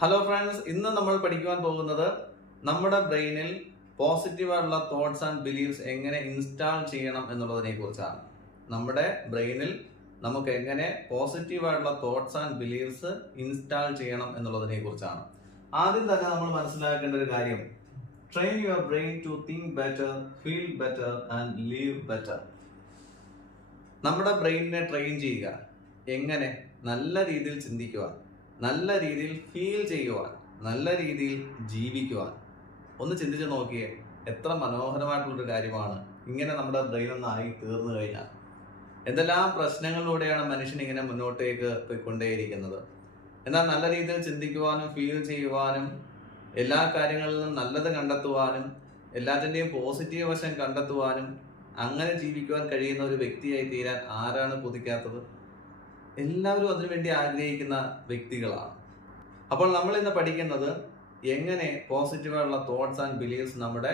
Hello friends ഇന്ന് നമ്മൾ പഠിക്കുവാൻ പോകുന്നത് നമ്മുടെ ബ്രെയിനിൽ പോസിറ്റീവായുള്ള തോട്ട്സ് ആൻഡ് ബിലീവ്സ് എങ്ങനെ ഇൻസ്റ്റാൾ ചെയ്യണം എന്നുള്ളതിനെ കുറിച്ചാണ്. നമ്മുടെ ബ്രെയിനിൽ നമുക്ക് എങ്ങനെ പോസിറ്റീവായിട്ടുള്ള തോട്ട്സ് ആൻഡ് ബിലീവ്സ് ഇൻസ്റ്റാൾ ചെയ്യണം എന്നുള്ളതിനെ കുറിച്ചാണ്. ആദ്യം തന്നെ നമ്മൾ മനസ്സിലാക്കേണ്ട ഒരു കാര്യം. Train your brain to think better feel better and live better നമ്മുടെ ബ്രെയിനിനെ ട്രെയിൻ ചെയ്യുക. എങ്ങനെ? നല്ല രീതിയിൽ ചിന്തിക്കുവാൻ നല്ല രീതിയിൽ ഫീൽ ചെയ്യുവാൻ നല്ല രീതിയിൽ ജീവിക്കുവാൻ. ഒന്ന് ചിന്തിച്ച് നോക്കിയേ എത്ര മനോഹരമായിട്ടുള്ളൊരു കാര്യമാണ് ഇങ്ങനെ നമ്മുടെ ബ്രെയിൻ ഒന്നായി തീർന്നു കഴിഞ്ഞാൽ. എന്തെല്ലാം പ്രശ്നങ്ങളിലൂടെയാണ് മനുഷ്യൻ ഇങ്ങനെ മുന്നോട്ടേക്ക് പോയിക്കൊണ്ടേയിരിക്കുന്നത്. എന്നാൽ നല്ല രീതിയിൽ ചിന്തിക്കുവാനും ഫീൽ ചെയ്യുവാനും എല്ലാ കാര്യങ്ങളിലും നല്ലത് കണ്ടെത്തുവാനും എല്ലാത്തിന്റെയും പോസിറ്റീവ് വശം കണ്ടെത്തുവാനും അങ്ങനെ ജീവിക്കുവാൻ കഴിയുന്ന ഒരു വ്യക്തിയായി തീരാൻ ആരാണ് കൊതിക്കാത്തത്? എല്ലാവരും അതിനുവേണ്ടി ആഗ്രഹിക്കുന്ന വ്യക്തികളാണ്. അപ്പോൾ നമ്മൾ ഇന്ന് പഠിക്കുന്നത് എങ്ങനെ പോസിറ്റീവായുള്ള തോട്ട്സ് ആൻഡ് ബിലീവ്സ് നമ്മുടെ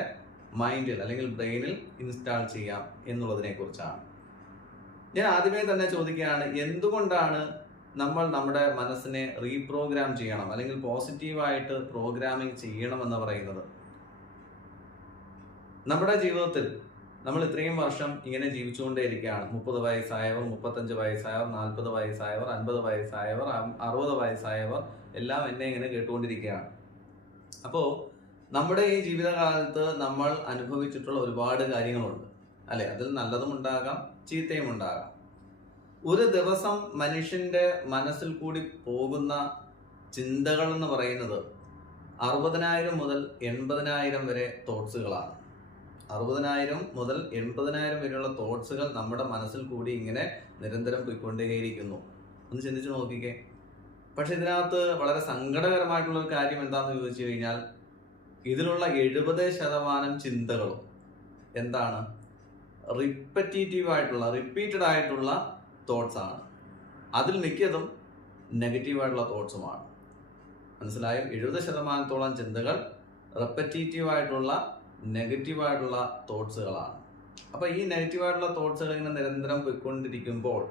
മൈൻഡിൽ അല്ലെങ്കിൽ ബ്രെയിനിൽ ഇൻസ്റ്റാൾ ചെയ്യാം എന്നുള്ളതിനെ കുറിച്ചാണ് ഞാൻ ആദ്യമേ തന്നെ ചോദിക്കുകയാണ് എന്തുകൊണ്ടാണ് നമ്മൾ നമ്മുടെ മനസ്സിനെ റീപ്രോഗ്രാം ചെയ്യണം അല്ലെങ്കിൽ പോസിറ്റീവായിട്ട് പ്രോഗ്രാമിംഗ് ചെയ്യണം എന്ന് പറയുന്നത്? നമ്മുടെ ജീവിതത്തിൽ നമ്മൾ ഇത്രയും വർഷം ഇങ്ങനെ ജീവിച്ചുകൊണ്ടേയിരിക്കുകയാണ്. മുപ്പത് വയസ്സായവർ മുപ്പത്തഞ്ച് വയസ്സായവർ നാൽപ്പത് വയസ്സായവർ അൻപത് വയസ്സായവർ അറുപത് വയസ്സായവർ എല്ലാം എന്നെ ഇങ്ങനെ കേട്ടുകൊണ്ടിരിക്കുകയാണ്. അപ്പോൾ നമ്മുടെ ഈ ജീവിതകാലത്ത് നമ്മൾ അനുഭവിച്ചിട്ടുള്ള ഒരുപാട് കാര്യങ്ങളുണ്ട്. അല്ലെ? അതിൽ നല്ലതും ഉണ്ടാകാം ചീത്തയും ഉണ്ടാകാം. ഒരു ദിവസം മനുഷ്യന്റെ മനസ്സിൽ കൂടി പോകുന്ന ചിന്തകൾ എന്ന് പറയുന്നത് അറുപതിനായിരം മുതൽ എൺപതിനായിരം വരെ തോട്ട്സുകളാണ് അറുപതിനായിരം മുതൽ എൺപതിനായിരം വരെയുള്ള തോട്ട്സുകൾ നമ്മുടെ മനസ്സിൽ കൂടി ഇങ്ങനെ നിരന്തരം പോയിക്കൊണ്ടേയിരിക്കുന്നു. ഒന്ന് ചിന്തിച്ചു നോക്കിക്കേ. പക്ഷെ ഇതിനകത്ത് വളരെ സങ്കടകരമായിട്ടുള്ള ഒരു കാര്യം എന്താണെന്ന് ചോദിച്ചു കഴിഞ്ഞാൽ ഇതിലുള്ള എഴുപത് ശതമാനം ചിന്തകളും എന്താണ്? റിപ്പറ്റീറ്റീവ് ആയിട്ടുള്ള റിപ്പീറ്റഡ് ആയിട്ടുള്ള തോട്ട്സ് ആണ്. അതിൽ മിക്കതും നെഗറ്റീവ് ആയിട്ടുള്ള തോട്ട്സുമാണ് മനസ്സിലായും? എഴുപത് ശതമാനത്തോളം ചിന്തകൾ റെപ്പറ്റേറ്റീവ് ആയിട്ടുള്ള നെഗറ്റീവ് ആയിട്ടുള്ള തോട്ട്സുകളാണ്. അപ്പോൾ ഈ നെഗറ്റീവായിട്ടുള്ള തോട്ട്സുകൾ ഇങ്ങനെ നിരന്തരം പോയിക്കൊണ്ടിരിക്കുമ്പോൾ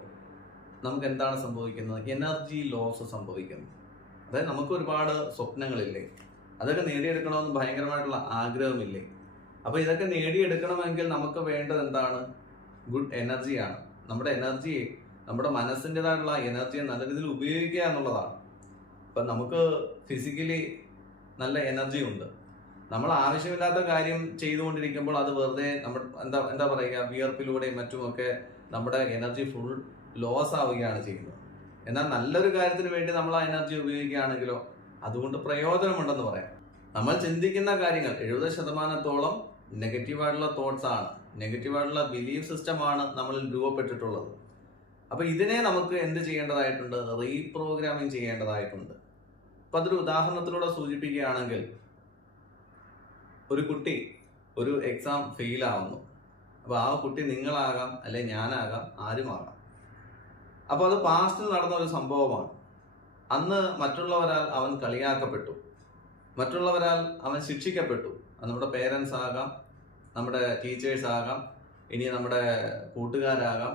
നമുക്ക് എന്താണ് സംഭവിക്കുന്നത്? എനർജി ലോസ് സംഭവിക്കുന്നു. അതായത് നമുക്ക് ഒരുപാട് സ്വപ്നങ്ങളില്ലേ? അതൊക്കെ നേടിയെടുക്കണമെന്ന് ഭയങ്കരമായിട്ടുള്ള ആഗ്രഹമില്ലേ? അപ്പോൾ ഇതൊക്കെ നേടിയെടുക്കണമെങ്കിൽ നമുക്ക് വേണ്ടത് എന്താണ്? ഗുഡ് എനർജിയാണ് നമ്മുടെ എനർജിയെ നമ്മുടെ മനസ്സിന്റെതായിട്ടുള്ള എനർജിയെ നല്ല രീതിയിൽ ഉപയോഗിക്കുക എന്നുള്ളതാണ്. ഇപ്പം നമുക്ക് ഫിസിക്കലി നല്ല എനർജി ഉണ്ട്. നമ്മൾ ആവശ്യമില്ലാത്ത കാര്യം ചെയ്തുകൊണ്ടിരിക്കുമ്പോൾ അത് വെറുതെ നമ്മൾ എന്താ എന്താ പറയുക വിയർപ്പിലൂടെയും മറ്റുമൊക്കെ നമ്മുടെ എനർജി ഫുൾ ലോസ് ആവുകയാണ് ചെയ്യുന്നത്. എന്നാൽ നല്ലൊരു കാര്യത്തിന് വേണ്ടി നമ്മൾ ആ എനർജി ഉപയോഗിക്കുകയാണെങ്കിലോ അതുകൊണ്ട് പ്രയോജനമുണ്ടെന്ന് പറയാം. നമ്മൾ ചിന്തിക്കുന്ന കാര്യങ്ങൾ എഴുപത് ശതമാനത്തോളം നെഗറ്റീവായിട്ടുള്ള തോട്ട്സ് ആണ്. നെഗറ്റീവായിട്ടുള്ള ബിലീഫ് സിസ്റ്റമാണ് നമ്മളിൽ രൂപപ്പെട്ടിട്ടുള്ളത്. അപ്പൊ ഇതിനെ നമുക്ക് എന്ത് ചെയ്യേണ്ടതായിട്ടുണ്ട്? റീപ്രോഗ്രാമിംഗ് ചെയ്യേണ്ടതായിട്ടുണ്ട്. അപ്പൊ അതൊരു ഉദാഹരണത്തിലൂടെ സൂചിപ്പിക്കുകയാണെങ്കിൽ ഒരു കുട്ടി ഒരു എക്സാം ഫെയിൽ ആവുന്നു. അപ്പൊ ആ കുട്ടി നിങ്ങളാകാം അല്ലെ ഞാനാകാം ആരുമാകാം അപ്പോൾ അത് പാസ്റ്റിൽ നടന്ന ഒരു സംഭവമാണ്. അന്ന് മറ്റുള്ളവരാൽ അവൻ കളിയാക്കപ്പെട്ടു. മറ്റുള്ളവരാൽ അവൻ ശിക്ഷിക്കപ്പെട്ടു. നമ്മുടെ പേരൻസ് ആകാം നമ്മുടെ ടീച്ചേഴ്സ് ആകാം ഇനി നമ്മുടെ കൂട്ടുകാരാകാം.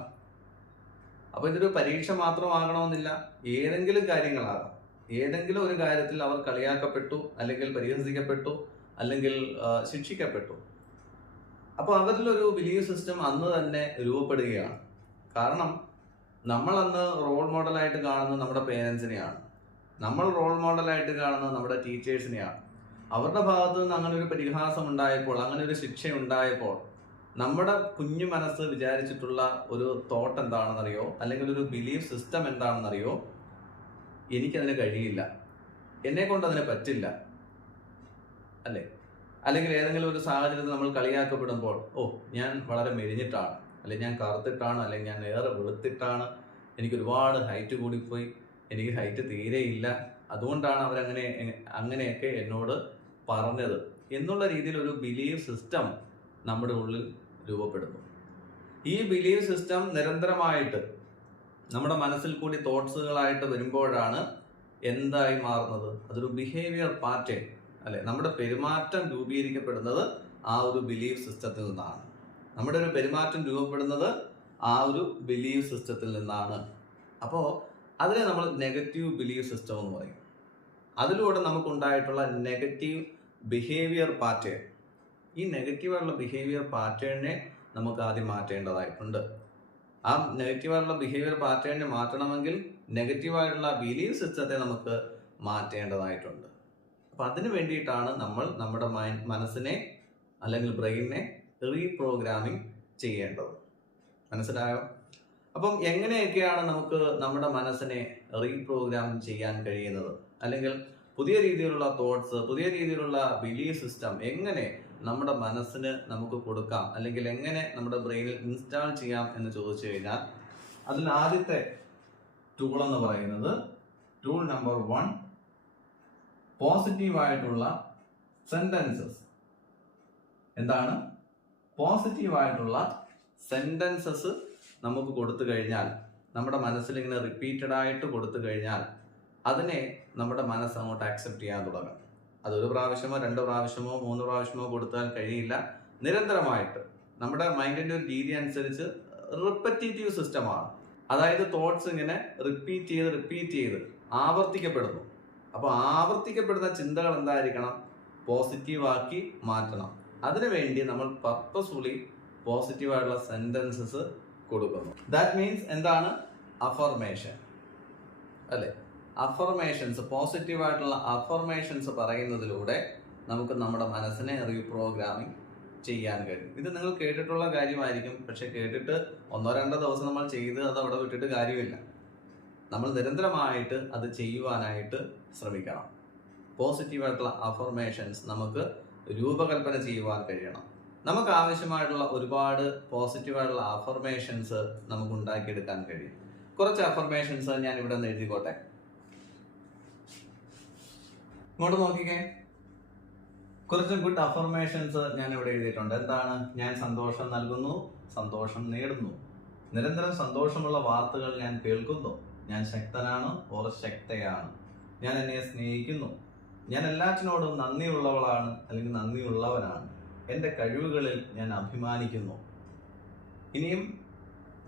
അപ്പോൾ ഇതൊരു പരീക്ഷ മാത്രമാകണമെന്നില്ല ഏതെങ്കിലും കാര്യങ്ങളാകാം. ഏതെങ്കിലും ഒരു കാര്യത്തിൽ അവർ കളിയാക്കപ്പെട്ടു അല്ലെങ്കിൽ പരിഹസിക്കപ്പെട്ടു അല്ലെങ്കിൽ ശിക്ഷിക്കപ്പെട്ടു. അപ്പോൾ അവരിലൊരു ബിലീവ് സിസ്റ്റം അന്ന് തന്നെ രൂപപ്പെടുകയാണ്. കാരണം നമ്മൾ അന്ന് റോൾ മോഡലായിട്ട് കാണുന്നത് നമ്മുടെ പേരൻസിനെയാണ് നമ്മൾ റോൾ മോഡലായിട്ട് കാണുന്നത് നമ്മുടെ ടീച്ചേഴ്സിനെയാണ് അവരുടെ ഭാഗത്തു നിന്ന് അങ്ങനെ ഒരു പരിഹാസം ഉണ്ടായപ്പോൾ അങ്ങനെ ഒരു ശിക്ഷ ഉണ്ടായപ്പോൾ നമ്മുടെ കുഞ്ഞു മനസ്സ് വിചാരിച്ചിട്ടുള്ള ഒരു തോട്ട് എന്താണെന്നറിയോ? അല്ലെങ്കിൽ ഒരു ബിലീഫ് സിസ്റ്റം എന്താണെന്നറിയോ? എനിക്കതിന് കഴിയില്ല. എന്നെ കൊണ്ട് അതിന് പറ്റില്ല. അല്ലേ? അല്ലെങ്കിൽ ഏതെങ്കിലും ഒരു സാഹചര്യത്തിൽ നമ്മൾ കളിയാക്കപ്പെടുമ്പോൾ ഓ ഞാൻ വളരെ മെലിഞ്ഞിട്ടാണ് അല്ലെങ്കിൽ ഞാൻ കറുത്തിട്ടാണ് അല്ലെങ്കിൽ ഞാൻ ഏറെ വെളുത്തിട്ടാണ് എനിക്ക് ഒരുപാട് ഹൈറ്റ് കൂടിപ്പോയി എനിക്ക് ഹൈറ്റ് തീരെയില്ല അതുകൊണ്ടാണ് അവരങ്ങനെ അങ്ങനെയൊക്കെ എന്നോട് പറഞ്ഞത്. എന്നുള്ള രീതിയിൽ ഒരു ബിലീവ് സിസ്റ്റം നമ്മുടെ ഉള്ളിൽ രൂപപ്പെടുന്നു. ഈ ബിലീവ് സിസ്റ്റം നിരന്തരമായിട്ട് നമ്മുടെ മനസ്സിൽ കൂടി തോട്ട്സുകളായിട്ട് വരുമ്പോഴാണ് എന്തായി മാറുന്നത്? അതൊരു ബിഹേവിയർ പാറ്റേൺ അല്ലെ? നമ്മുടെ പെരുമാറ്റം രൂപീകരിക്കപ്പെടുന്നത് ആ ഒരു ബിലീഫ് സിസ്റ്റത്തിൽ നിന്നാണ്. നമ്മുടെ ഒരു പെരുമാറ്റം രൂപപ്പെടുന്നത് ആ ഒരു ബിലീഫ് സിസ്റ്റത്തിൽ നിന്നാണ്. അപ്പോൾ അതിനെ നമ്മൾ നെഗറ്റീവ് ബിലീഫ് സിസ്റ്റം എന്ന് പറയും. അതിലൂടെ നമുക്കുണ്ടായിട്ടുള്ള നെഗറ്റീവ് ബിഹേവിയർ പാറ്റേൺ ഈ നെഗറ്റീവായിട്ടുള്ള ബിഹേവിയർ പാറ്റേണിനെ നമുക്ക് ആദ്യം മാറ്റേണ്ടതായിട്ടുണ്ട്. ആ നെഗറ്റീവായിട്ടുള്ള ബിഹേവിയർ പാറ്റേണിനെ മാറ്റണമെങ്കിൽ നെഗറ്റീവായിട്ടുള്ള ബിലീഫ് സിസ്റ്റത്തെ നമുക്ക് മാറ്റേണ്ടതായിട്ടുണ്ട്. അപ്പം അതിന് വേണ്ടിയിട്ടാണ് നമ്മൾ നമ്മുടെ മനസ്സിനെ അല്ലെങ്കിൽ ബ്രെയിനിനെ റീപ്രോഗ്രാമിംഗ് ചെയ്യേണ്ടത്. മനസ്സിലായോ? അപ്പം എങ്ങനെയൊക്കെയാണ് നമുക്ക് നമ്മുടെ മനസ്സിനെ റീപ്രോഗ്രാം ചെയ്യാൻ കഴിയുന്നത്? അല്ലെങ്കിൽ പുതിയ രീതിയിലുള്ള തോട്ട്സ് പുതിയ രീതിയിലുള്ള ബിലീഫ് സിസ്റ്റം എങ്ങനെ നമ്മുടെ മനസ്സിന് നമുക്ക് കൊടുക്കാം? അല്ലെങ്കിൽ എങ്ങനെ നമ്മുടെ ബ്രെയിനിൽ ഇൻസ്റ്റാൾ ചെയ്യാം എന്ന് ചോദിച്ചു കഴിഞ്ഞാൽ അതിൽ ആദ്യത്തെ ടൂൾ എന്ന് പറയുന്നത് ടൂൾ നമ്പർ വൺ പോസിറ്റീവായിട്ടുള്ള സെന്റൻസസ് എന്താണ്? പോസിറ്റീവായിട്ടുള്ള സെന്റൻസസ് നമുക്ക് കൊടുത്തു കഴിഞ്ഞാൽ നമ്മുടെ മനസ്സിൽ ഇങ്ങനെ റിപ്പീറ്റഡ് ആയിട്ട് കൊടുത്തു കഴിഞ്ഞാൽ അതിനെ നമ്മുടെ മനസ്സ് അങ്ങോട്ട് ആക്സെപ്റ്റ് ചെയ്യാൻ തുടങ്ങും. അതൊരു പ്രാവശ്യമോ രണ്ട് പ്രാവശ്യമോ മൂന്ന് പ്രാവശ്യമോ കൊടുത്താൽ കഴിയില്ല. നിരന്തരമായിട്ട് നമ്മുടെ മൈൻഡിന്റെ ഒരു രീതി അനുസരിച്ച് റിപ്പറ്റേറ്റീവ് സിസ്റ്റമാണ് അതായത് തോട്ട്സ് ഇങ്ങനെ റിപ്പീറ്റ് ചെയ്ത് റിപ്പീറ്റ് ചെയ്ത് ആവർത്തിക്കപ്പെടുന്നു. അപ്പോൾ ആവർത്തിക്കപ്പെടുന്ന ചിന്തകൾ എന്തായിരിക്കണം? പോസിറ്റീവാക്കി മാറ്റണം. അതിനുവേണ്ടി നമ്മൾ പർപ്പസ്ഫുള്ളി പോസിറ്റീവായിട്ടുള്ള സെന്റൻസസ് കൊടുക്കുന്നു. ദാറ്റ് മീൻസ് എന്താണ്? അഫർമേഷൻ അല്ലേ? അഫർമേഷൻസ് പോസിറ്റീവായിട്ടുള്ള അഫർമേഷൻസ് പറയുന്നതിലൂടെ നമുക്ക് നമ്മുടെ മനസ്സിനെ റീപ്രോഗ്രാമിംഗ് ചെയ്യാൻ കഴിയും. ഇത് നിങ്ങൾ കേട്ടിട്ടുള്ള കാര്യമായിരിക്കും. പക്ഷെ കേട്ടിട്ട് ഒന്നോ രണ്ടോ ദിവസം നമ്മൾ ചെയ്ത് അത് അവിടെ വിട്ടിട്ട് കാര്യമില്ല. നമ്മൾ നിരന്തരമായിട്ട് അത് ചെയ്യുവാനായിട്ട് ശ്രമിക്കണം. പോസിറ്റീവായിട്ടുള്ള അഫർമേഷൻസ് നമുക്ക് രൂപകൽപ്പന ചെയ്യുവാൻ കഴിയണം. നമുക്ക് ആവശ്യമായിട്ടുള്ള ഒരുപാട് പോസിറ്റീവായിട്ടുള്ള അഫർമേഷൻസ് നമുക്ക് ഉണ്ടാക്കിയെടുക്കാൻ കഴിയും. കുറച്ച് അഫർമേഷൻസ് ഞാൻ ഇവിടെ നിന്ന് എഴുതിക്കോട്ടെ. ഇങ്ങോട്ട് നോക്കിക്കേ. കുറച്ച് ഗുഡ് അഫർമേഷൻസ് ഞാൻ ഇവിടെ എഴുതിയിട്ടുണ്ട്. എന്താണ്? ഞാൻ സന്തോഷം നൽകുന്നു സന്തോഷം നേടുന്നു. നിരന്തരം സന്തോഷമുള്ള വാർത്തകൾ ഞാൻ കേൾക്കുന്നു. ഞാൻ ശക്തനാണ് ഓർ ശക്തയാണ്. ഞാൻ എന്നെ സ്നേഹിക്കുന്നു. ഞാൻ എല്ലാറ്റിനോടും നന്ദിയുള്ളവളാണ് അല്ലെങ്കിൽ നന്ദിയുള്ളവനാണ്. എന്റെ കഴിവുകളിൽ ഞാൻ അഭിമാനിക്കുന്നു. ഇനിയും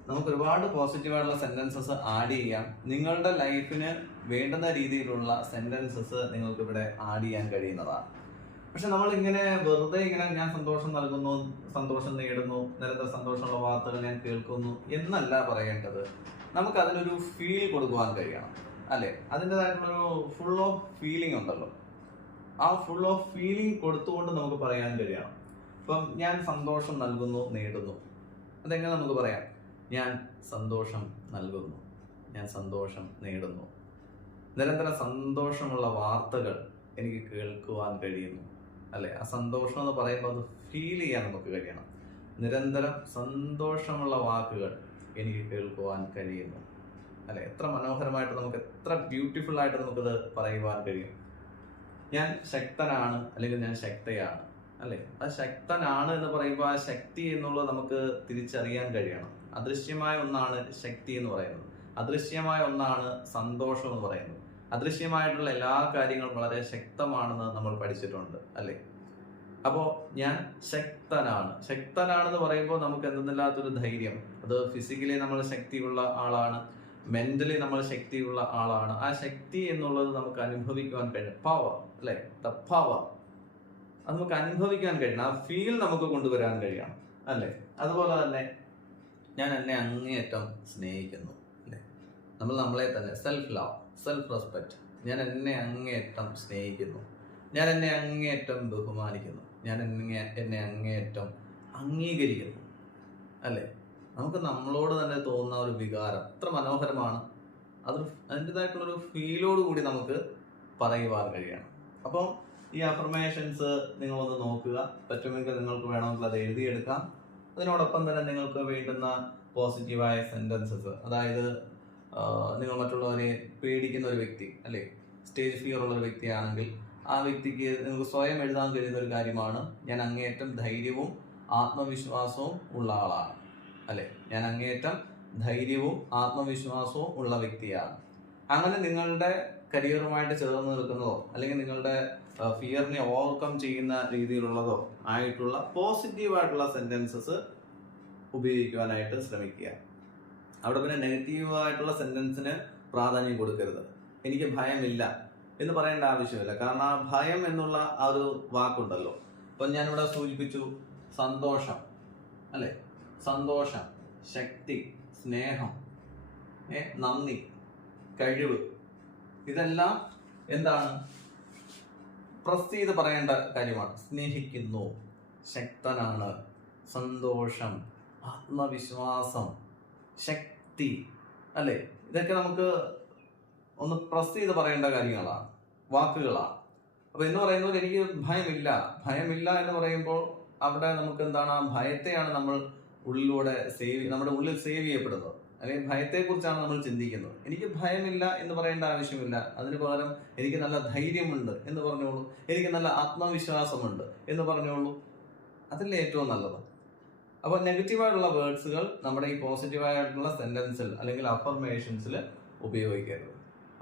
നമുക്ക് ഒരുപാട് പോസിറ്റീവായിട്ടുള്ള സെന്റൻസസ് ആഡ് ചെയ്യാം. നിങ്ങളുടെ ലൈഫിന് വേണ്ടുന്ന രീതിയിലുള്ള സെന്റൻസസ് നിങ്ങൾക്ക് ഇവിടെ ആഡ് ചെയ്യാൻ കഴിയുന്നതാണ്. പക്ഷെ നമ്മൾ ഇങ്ങനെ വെറുതെ ഇങ്ങനെ ഞാൻ സന്തോഷം നൽകുന്നു സന്തോഷം നേടുന്നു നിരന്തര സന്തോഷമുള്ള വാർത്തകൾ ഞാൻ കേൾക്കുന്നു എന്നല്ല പറയേണ്ടത്. നമുക്ക് അതിനൊരു ഫീൽ കൊടുക്കുവാൻ കഴിയണം അല്ലെ? അതിന്റെതായിട്ടുള്ളൊരു ഫുൾ ഓഫ് ഫീലിംഗ് ഉണ്ടല്ലോ. ആ ഫുൾ ഓഫ് ഫീലിംഗ് കൊടുത്തുകൊണ്ട് നമുക്ക് പറയാൻ കഴിയണം. ഇപ്പം ഞാൻ സന്തോഷം നൽകുന്നു നേടുന്നു. അതെങ്ങനെ നമുക്ക് പറയാം? ഞാൻ സന്തോഷം നൽകുന്നു ഞാൻ സന്തോഷം നേടുന്നു. നിരന്തര സന്തോഷമുള്ള വാർത്തകൾ എനിക്ക് കേൾക്കുവാൻ കഴിയുന്നു. അല്ലെ? ആ സന്തോഷം എന്ന് പറയുമ്പോൾ അത് ഫീൽ ചെയ്യാൻ നമുക്ക് കഴിയണം. നിരന്തരം സന്തോഷമുള്ള വാക്കുകൾ എനിക്ക് കേൾക്കുവാൻ കഴിയുന്നു. അല്ലെ? എത്ര മനോഹരമായിട്ട് നമുക്ക് എത്ര ബ്യൂട്ടിഫുൾ ആയിട്ട് നമുക്കത് പറയുവാൻ കഴിയും. ഞാൻ ശക്തനാണ് അല്ലെങ്കിൽ ഞാൻ ശക്തയാണ് അല്ലെ? ആ ശക്തനാണ് എന്ന് പറയുമ്പോൾ ആ ശക്തി എന്നുള്ളത് നമുക്ക് തിരിച്ചറിയാൻ കഴിയണം. അദൃശ്യമായ ഒന്നാണ് ശക്തി എന്ന് പറയുന്നത്. അദൃശ്യമായ ഒന്നാണ് സന്തോഷം എന്ന് പറയുന്നത്. അദൃശ്യമായിട്ടുള്ള എല്ലാ കാര്യങ്ങളും വളരെ ശക്തമാണെന്ന് നമ്മൾ പഠിച്ചിട്ടുണ്ട് അല്ലെ? അപ്പോൾ ഞാൻ ശക്തനാണ്. ശക്തനാണെന്ന് പറയുമ്പോൾ നമുക്ക് എന്തെന്നില്ലാത്തൊരു ധൈര്യം. അത് ഫിസിക്കലി നമ്മൾ ശക്തിയുള്ള ആളാണ് മെന്റലി നമ്മൾ ശക്തിയുള്ള ആളാണ്. ആ ശക്തി എന്നുള്ളത് നമുക്ക് അനുഭവിക്കുവാൻ കഴിയും പവർ അല്ലെ? ദ പവർ അത് നമുക്ക് അനുഭവിക്കാൻ കഴിയണം. ആ ഫീൽ നമുക്ക് കൊണ്ടുവരാൻ കഴിയണം അല്ലേ? അതുപോലെ തന്നെ ഞാൻ എന്നെ അങ്ങേയറ്റം സ്നേഹിക്കുന്നു അല്ലേ? നമ്മൾ നമ്മളെ തന്നെ സെൽഫ് ലവ് സെൽഫ് റെസ്പെക്ട് ഞാൻ എന്നെ അങ്ങേയറ്റം സ്നേഹിക്കുന്നു. ഞാൻ എന്നെ അങ്ങേയറ്റം ബഹുമാനിക്കുന്നു. ഞാൻ എന്നെ എന്നെ അങ്ങേയറ്റം അംഗീകരിക്കുന്നു. അല്ലേ? നമുക്ക് നമ്മളോട് തന്നെ തോന്നുന്ന ഒരു വികാരം എത്ര മനോഹരമാണ്. അത് അതിന്റെതായിട്ടുള്ളൊരു ഫീലോട് കൂടി നമുക്ക് പറയുവാൻ കഴിയണം. അപ്പം ഈ അഫർമേഷൻസ് നിങ്ങളൊന്ന് നോക്കുക. പറ്റുമെങ്കിൽ നിങ്ങൾക്ക് വേണമെങ്കിൽ അത് എഴുതിയെടുക്കാം. അതിനോടൊപ്പം തന്നെ നിങ്ങൾക്ക് വേണ്ടുന്ന പോസിറ്റീവായ സെന്റൻസസ് അതായത് നിങ്ങൾ മറ്റുള്ളവരെ പേടിക്കുന്ന ഒരു വ്യക്തി അല്ലേ? സ്റ്റേജ് ഫിയർ ഉള്ള ഒരു വ്യക്തിയാണെങ്കിൽ ആ വ്യക്തിക്ക് നിങ്ങൾക്ക് സ്വയം എഴുതാൻ കഴിയുന്ന ഒരു കാര്യമാണ് ഞാൻ അങ്ങേയറ്റം ധൈര്യവും ആത്മവിശ്വാസവും ഉള്ള ആളാണ് അല്ലെ? ഞാൻ അങ്ങേയറ്റം ധൈര്യവും ആത്മവിശ്വാസവും ഉള്ള വ്യക്തിയാണ് അങ്ങനെ നിങ്ങളുടെ കരിയറുമായിട്ട് ചേർന്ന് നിൽക്കുന്നതോ അല്ലെങ്കിൽ നിങ്ങളുടെ ഫിയറിനെ ഓവർകം ചെയ്യുന്ന രീതിയിലുള്ളതോ ആയിട്ടുള്ള പോസിറ്റീവായിട്ടുള്ള സെന്റൻസസ് ഉപയോഗിക്കുവാനായിട്ട് ശ്രമിക്കുക. അവിടെ പിന്നെ നെഗറ്റീവായിട്ടുള്ള സെന്റൻസിന് പ്രാധാന്യം കൊടുക്കരുത്. എനിക്ക് ഭയമില്ല എന്ന് പറയേണ്ട ആവശ്യമില്ല. കാരണം ആ ഭയം എന്നുള്ള ആ ഒരു വാക്കുണ്ടല്ലോ. ഇപ്പൊ ഞാനിവിടെ സൂചിപ്പിച്ചു സന്തോഷം അല്ലെ? സന്തോഷം ശക്തി സ്നേഹം ഏ നന്ദി കഴിവ്. ഇതെല്ലാം എന്താണ്? പ്രസ് ചെയ്ത് പറയേണ്ട കാര്യമാണ്. സ്നേഹിക്കുന്നു ശക്തനാണ് സന്തോഷം ആത്മവിശ്വാസം ശക്തി അല്ലേ? ഇതൊക്കെ നമുക്ക് ഒന്ന് പ്രസ് ചെയ്ത് പറയേണ്ട കാര്യങ്ങളാണ് വാക്കുകളാണ് അപ്പൊ എന്ന് പറയുന്നത് എനിക്ക് ഭയമില്ല. ഭയമില്ല എന്ന് പറയുമ്പോൾ അവിടെ നമുക്ക് എന്താണ്? ആ ഭയത്തെയാണ് നമ്മൾ ഉള്ളിലൂടെ സേവ് നമ്മുടെ ഉള്ളിൽ സേവ് ചെയ്യപ്പെടുന്നത്. അല്ലെങ്കിൽ ഭയത്തെക്കുറിച്ചാണ് നമ്മൾ ചിന്തിക്കുന്നത്. എനിക്ക് ഭയമില്ല എന്ന് പറയേണ്ട ആവശ്യമില്ല. അതിന് പകരം എനിക്ക് നല്ല ധൈര്യമുണ്ട് എന്ന് പറഞ്ഞോളൂ. എനിക്ക് നല്ല ആത്മവിശ്വാസമുണ്ട് എന്ന് പറഞ്ഞോളൂ. അതല്ലേ ഏറ്റവും നല്ലത്. അപ്പോൾ നെഗറ്റീവായിട്ടുള്ള വേർഡ്സുകൾ നമ്മുടെ ഈ പോസിറ്റീവായിട്ടുള്ള സെന്റൻസിൽ അല്ലെങ്കിൽ അഫർമേഷൻസിൽ ഉപയോഗിക്കരുത്.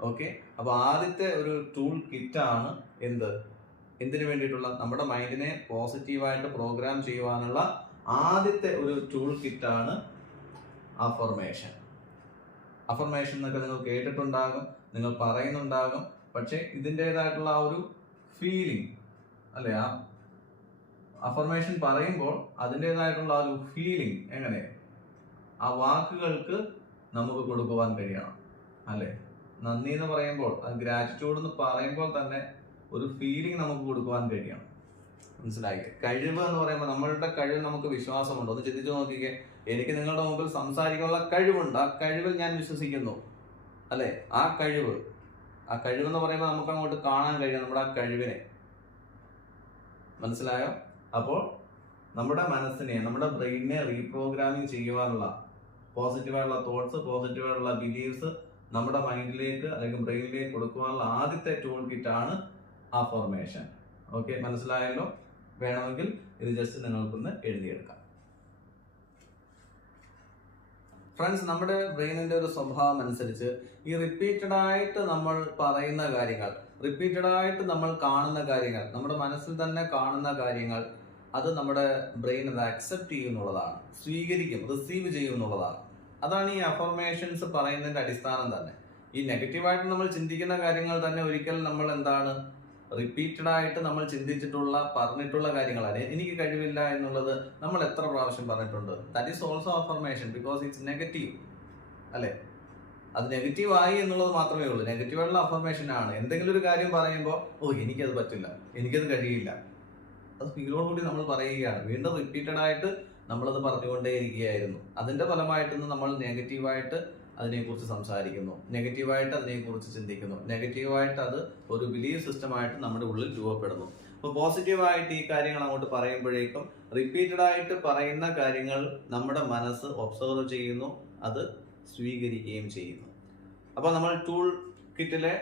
ഓക്കെ അപ്പോൾ ആദ്യത്തെ ഒരു ടൂൾ കിറ്റാണ് എന്ത്? എന്തിനു വേണ്ടിയിട്ടുള്ള? നമ്മുടെ മൈൻഡിനെ പോസിറ്റീവായിട്ട് പ്രോഗ്രാം ചെയ്യുവാനുള്ള ആദ്യത്തെ ഒരു ടൂൾ കിറ്റാണ് അഫർമേഷൻ അഫർമേഷൻ എന്നൊക്കെ നിങ്ങൾ കേട്ടിട്ടുണ്ടാകും നിങ്ങൾ പറയുന്നുണ്ടാകും. പക്ഷേ ഇതിന്റെതായിട്ടുള്ള ആ ഒരു ഫീലിംഗ് അല്ലെ? ആ അഫർമേഷൻ പറയുമ്പോൾ അതിന്റെതായിട്ടുള്ള ആ ഒരു ഫീലിംഗ് എങ്ങനെ? ആ വാക്കുകൾക്ക് നമുക്ക് കൊടുക്കുവാൻ കഴിയണം അല്ലേ? നന്ദി എന്ന് പറയുമ്പോൾ അത് ഗ്രാറ്റിറ്റ്യൂഡ് എന്ന് പറയുമ്പോൾ തന്നെ ഒരു ഫീലിംഗ് നമുക്ക് കൊടുക്കുവാൻ കഴിയണം. മനസ്സിലായി കഴിവ് എന്ന് പറയുമ്പോൾ നമ്മളുടെ കഴിവ് നമുക്ക് വിശ്വാസമുണ്ട്. ഒന്ന് ചിന്തിച്ചു നോക്കിക്കേ. എനിക്ക് നിങ്ങളുടെ മുമ്പിൽ സംസാരിക്കാനുള്ള കഴിവുണ്ട്. ആ കഴിവിൽ ഞാൻ വിശ്വസിക്കുന്നു അല്ലേ? ആ കഴിവ് ആ കഴിവ് എന്ന് പറയുമ്പോൾ നമുക്ക് അങ്ങോട്ട് കാണാൻ കഴിയും നമ്മുടെ ആ കഴിവിനെ. മനസ്സിലായോ? അപ്പോൾ നമ്മുടെ മനസ്സിനെ നമ്മുടെ ബ്രെയിനിനെ റീപ്രോഗ്രാമിംഗ് ചെയ്യുവാനുള്ള പോസിറ്റീവായുള്ള തോട്ട്സ് പോസിറ്റീവായുള്ള ബിലീവ്സ് നമ്മുടെ മൈൻഡിലേക്ക് അല്ലെങ്കിൽ ബ്രെയിനിലേക്ക് കൊടുക്കുവാനുള്ള ആദ്യത്തെ ടൂൾ ആണ് ആ ഫോർമേഷൻ ഓക്കെ മനസ്സിലായല്ലോ? വേണമെങ്കിൽ ഇത് ജസ്റ്റ് നിങ്ങൾക്കൊന്ന് എഴുതിയെടുക്കാം. ഫ്രണ്ട്സ് നമ്മുടെ ബ്രെയിനിന്റെ ഒരു സ്വഭാവം അനുസരിച്ച് ഈ റിപ്പീറ്റഡ് ആയിട്ട് നമ്മൾ പറയുന്ന കാര്യങ്ങൾ റിപ്പീറ്റഡ് ആയിട്ട് നമ്മൾ കാണുന്ന കാര്യങ്ങൾ നമ്മുടെ മനസ്സിൽ തന്നെ കാണുന്ന കാര്യങ്ങൾ അത് നമ്മുടെ ബ്രെയിൻ അത് അക്സെപ്റ്റ് ചെയ്യും എന്നുള്ളതാണ് സ്വീകരിക്കും റിസീവ് ചെയ്യും എന്നുള്ളതാണ് അതാണ് ഈ അഫർമേഷൻസ് പറയുന്നതിന്റെ അടിസ്ഥാനം തന്നെ. ഈ നെഗറ്റീവായിട്ട് നമ്മൾ ചിന്തിക്കുന്ന കാര്യങ്ങൾ തന്നെ ഒരിക്കൽ നമ്മൾ എന്താണ്? റിപ്പീറ്റഡ് ആയിട്ട് നമ്മൾ ചിന്തിച്ചിട്ടുള്ള പറഞ്ഞിട്ടുള്ള കാര്യങ്ങളാണ്. എനിക്ക് കഴിവില്ല എന്നുള്ളത് നമ്മൾ എത്ര പ്രാവശ്യം പറഞ്ഞിട്ടുണ്ട്? That is also affirmation because it's negative അല്ലെ? അത് നെഗറ്റീവ് ആയി എന്നുള്ളത് മാത്രമേ ഉള്ളൂ. നെഗറ്റീവ് ആയിട്ടുള്ള അഫർമേഷൻ ആണ്. എന്തെങ്കിലും ഒരു കാര്യം പറയുമ്പോൾ ഓ എനിക്കത് പറ്റില്ല. എനിക്കത് കഴിയില്ല. അത് ഫീലോടുകൂടി നമ്മൾ പറയുകയാണ്. വീണ്ടും റിപ്പീറ്റഡ് ആയിട്ട് നമ്മളത് പറഞ്ഞുകൊണ്ടേയിരിക്കുകയായിരുന്നു. അതിന്റെ ഫലമായിട്ട് നമ്മൾ നെഗറ്റീവായിട്ട് അതിനെക്കുറിച്ച് സംസാരിക്കുന്നു. നെഗറ്റീവായിട്ട് അതിനെക്കുറിച്ച് ചിന്തിക്കുന്നു. നെഗറ്റീവായിട്ട് അത് ഒരു ബിലീവ് സിസ്റ്റമായിട്ട് നമ്മുടെ ഉള്ളിൽ രൂപപ്പെടുന്നു. അപ്പോൾ പോസിറ്റീവായിട്ട് ഈ കാര്യങ്ങൾ അങ്ങോട്ട് പറയുമ്പോഴേക്കും റിപ്പീറ്റഡ് ആയിട്ട് പറയുന്ന കാര്യങ്ങൾ നമ്മുടെ മനസ്സ് ഒബ്സർവ് ചെയ്യുന്നു. അത് സ്വീകരിക്കുകയും ചെയ്യുന്നു. അപ്പോൾ നമ്മൾ ടൂൾ കിറ്റിലെ